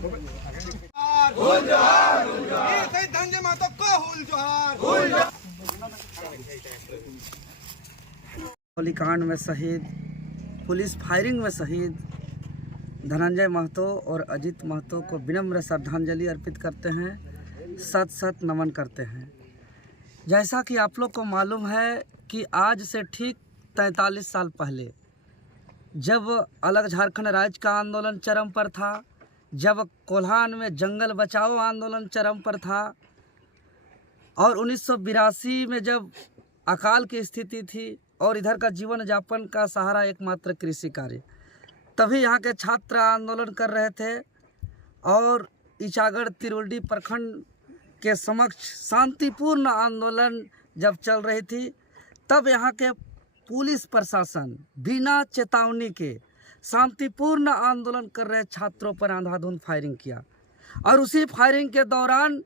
धनंजय महतो को हुल जोहार। गोलीकांड में शहीद, पुलिस फायरिंग में शहीद धनंजय महतो और अजीत महतो को विनम्र श्रद्धांजलि अर्पित करते हैं, सत सत नमन करते हैं। जैसा कि आप लोग को मालूम है कि आज से ठीक 43 साल पहले जब अलग झारखंड राज्य का आंदोलन चरम पर था, जब कोल्हान में जंगल बचाओ आंदोलन चरम पर था और 1982 में जब अकाल की स्थिति थी और इधर का जीवन यापन का सहारा एकमात्र कृषि कार्य, तभी यहाँ के छात्र आंदोलन कर रहे थे और ईचागढ़ तिरुल्डी प्रखंड के समक्ष शांतिपूर्ण आंदोलन जब चल रही थी, तब यहाँ के पुलिस प्रशासन बिना चेतावनी के शांतिपूर्ण आंदोलन कर रहे छात्रों पर अंधाधुंध फायरिंग किया। और उसी फायरिंग के दौरान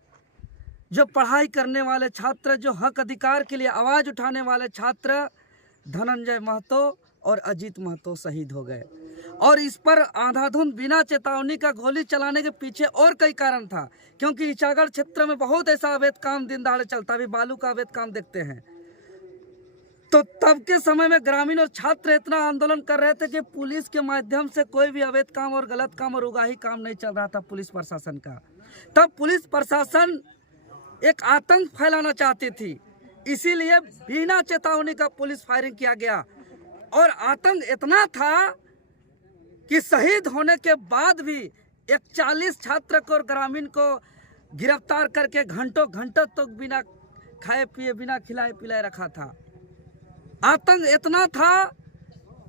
जो पढ़ाई करने वाले छात्र, जो हक अधिकार के लिए आवाज़ उठाने वाले छात्र धनंजय महतो और अजीत महतो शहीद हो गए। और इस पर अंधाधुंध बिना चेतावनी का गोली चलाने के पीछे और कई कारण था, क्योंकि ईचागढ़ क्षेत्र में बहुत ऐसा अवैध काम दिन दहाड़े चलता, अभी बालू का अवैध काम देखते हैं। तो तब के समय में ग्रामीण और छात्र इतना आंदोलन कर रहे थे कि पुलिस के माध्यम से कोई भी अवैध काम और गलत काम और उगाही काम नहीं चल रहा था पुलिस प्रशासन का। तब पुलिस प्रशासन एक आतंक फैलाना चाहती थी, इसीलिए बिना चेतावनी का पुलिस फायरिंग किया गया। और आतंक इतना था कि शहीद होने के बाद भी 41 छात्र को और ग्रामीण को गिरफ्तार करके घंटों घंटों तक बिना खाए पिए, बिना खिलाए पिलाए रखा था। आतंक इतना था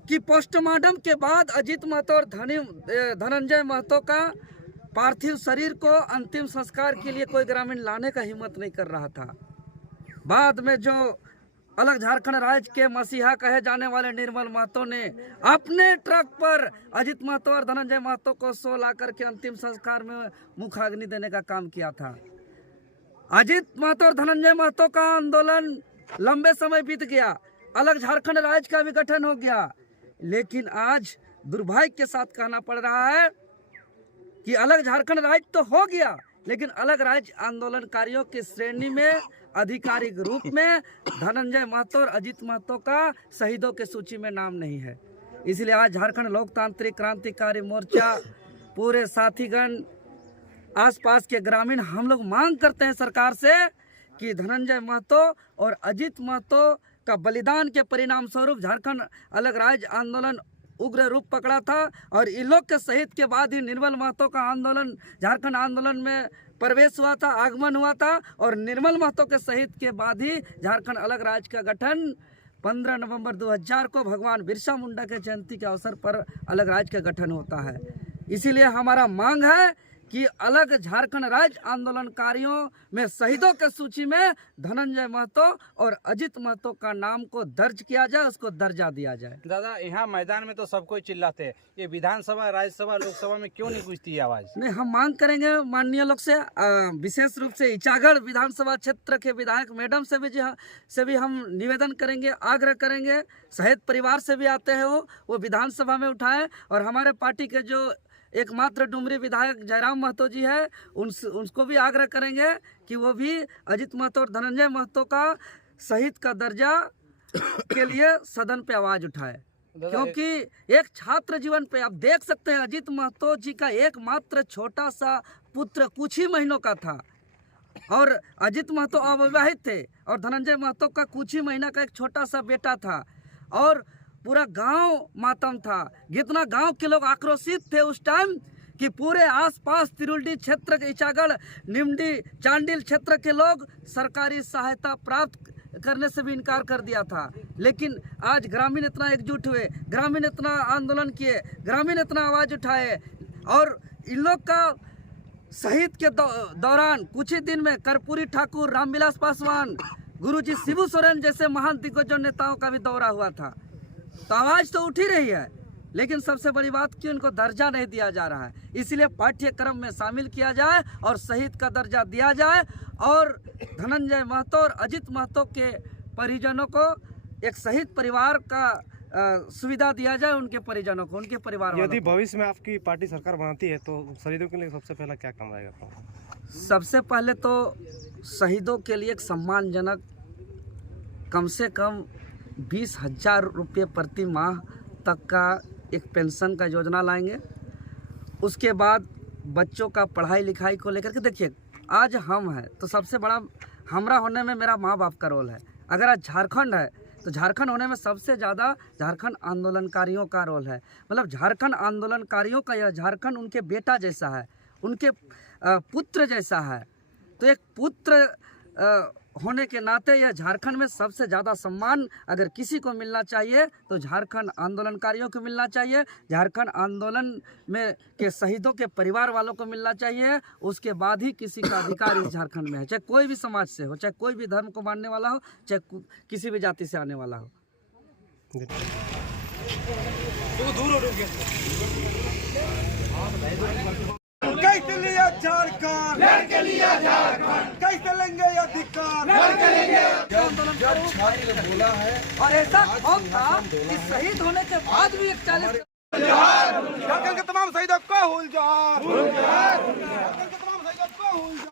कि पोस्टमार्टम के बाद अजीत महतो और धनंजय महतो का पार्थिव शरीर को अंतिम संस्कार के लिए कोई ग्रामीण लाने का हिम्मत नहीं कर रहा था। बाद में जो अलग झारखंड राज्य के मसीहा कहे जाने वाले निर्मल महतो ने अपने ट्रक पर अजीत महतो और धनंजय महतो को सो ला करके अंतिम संस्कार में मुखाग्नि देने का काम किया था। अजीत महतो और धनंजय महतो का आंदोलन लंबे समय बीत गया, अलग झारखंड राज्य का भी गठन हो गया, लेकिन आज दुर्भाग्य के साथ कहना पड़ रहा है कि अलग झारखंड राज्य तो हो गया, लेकिन अलग राज्य आंदोलनकारियों की श्रेणी में आधिकारिक रूप में धनंजय महतो और अजीत महतो का शहीदों के सूची में नाम नहीं है। इसलिए आज झारखंड लोकतांत्रिक क्रांतिकारी मोर्चा, पूरे साथीगण, आसपास के ग्रामीण, हम लोग मांग करते हैं सरकार से कि धनंजय महतो और अजीत महतो का बलिदान के परिणाम स्वरूप झारखंड अलग राज्य आंदोलन उग्र रूप पकड़ा था और इन लोग के शहीद के बाद ही निर्मल महतो का आंदोलन झारखंड आंदोलन में प्रवेश हुआ था, आगमन हुआ था। और निर्मल महतो के शहीद के बाद ही झारखंड अलग राज्य का गठन 15 नवंबर 2000 को भगवान बिरसा मुंडा के जयंती के अवसर पर अलग राज्य का गठन होता है। इसीलिए हमारा मांग है कि अलग झारखंड राज्य आंदोलनकारियों में शहीदों के सूची में धनंजय महतो और अजीत महतो का नाम को दर्ज किया जाए, उसको दर्जा दिया जाए। दादा, यहाँ मैदान में तो सब कोई चिल्लाते हैं, ये विधानसभा, राज्यसभा, लोकसभा में क्यों नहीं गूंजती है आवाज? नहीं, हम मांग करेंगे माननीय लोग से, विशेष रूप से ईचागढ़ विधानसभा क्षेत्र के विधायक मैडम से भी हम निवेदन करेंगे, आग्रह करेंगे। शहीद परिवार से भी आते हैं, वो विधानसभा में उठाएं। और हमारे पार्टी के जो एकमात्र डुमरी विधायक जयराम महतो जी है, उनको भी आग्रह करेंगे कि वो भी अजीत महतो और धनंजय महतो का शहीद का दर्जा के लिए सदन पे आवाज उठाए, क्योंकि एक छात्र जीवन पे आप देख सकते हैं अजीत महतो जी का एकमात्र छोटा सा पुत्र कुछ ही महीनों का था और अजीत महतो अविवाहित थे और धनंजय महतो का कुछ ही महीना का एक छोटा सा बेटा था और पूरा गांव मातम था। जितना गांव के लोग आक्रोशित थे उस टाइम कि पूरे आसपास तिरुल्डी क्षेत्र के, ईचागढ़, निमडी, चांडिल क्षेत्र के लोग सरकारी सहायता प्राप्त करने से भी इनकार कर दिया था। लेकिन आज ग्रामीण इतना एकजुट हुए, ग्रामीण इतना आंदोलन किए, ग्रामीण इतना आवाज़ उठाए और इन लोग का शहीद के दौरान कुछ ही दिन में कर्पूरी ठाकुर, रामविलास पासवान, गुरुजी शिबू सोरेन जैसे महान दिग्गजों नेताओं का भी दौरा हुआ था। तो आवाज़ तो उठ ही रही है, लेकिन सबसे बड़ी बात कि उनको दर्जा नहीं दिया जा रहा है। इसलिए पाठ्यक्रम में शामिल किया जाए और शहीद का दर्जा दिया जाए और धनंजय महतो और अजीत महतो के परिजनों को एक शहीद परिवार का सुविधा दिया जाए उनके परिजनों को, उनके परिवार वालों यदि को। भविष्य में आपकी पार्टी सरकार बनाती है तो शहीदों के लिए सबसे पहला क्या काम रहेगा? सबसे पहले तो शहीदों के लिए एक सम्मानजनक कम से कम 20,000 रुपये प्रति माह तक का एक पेंशन का योजना लाएंगे। उसके बाद बच्चों का पढ़ाई लिखाई को लेकर के, देखिए आज हम हैं तो सबसे बड़ा हमरा होने में मेरा माँ बाप का रोल है। अगर आज झारखंड है तो झारखंड होने में सबसे ज़्यादा झारखंड आंदोलनकारियों का रोल है। मतलब झारखंड आंदोलनकारियों का यह झारखंड उनके बेटा जैसा है, उनके पुत्र जैसा है। तो एक पुत्र होने के नाते यह झारखंड में सबसे ज़्यादा सम्मान अगर किसी को मिलना चाहिए तो झारखंड आंदोलनकारियों को मिलना चाहिए, झारखंड आंदोलन में के शहीदों के परिवार वालों को मिलना चाहिए। उसके बाद ही किसी का अधिकार इस झारखंड में है, चाहे कोई भी समाज से हो, चाहे कोई भी धर्म को मानने वाला हो, चाहे किसी भी जाति से आने वाला हो। कैसे लिया झारखंड, लड़के लिया झारखंड, कैसे लेंगे अधिकार, लड़के लेंगे। जब छात्र ने बोला है और ऐसा खौफ था कि शहीद होने के बाद भी 41 झारखंड के तमाम शहीदों को हुल जोहार।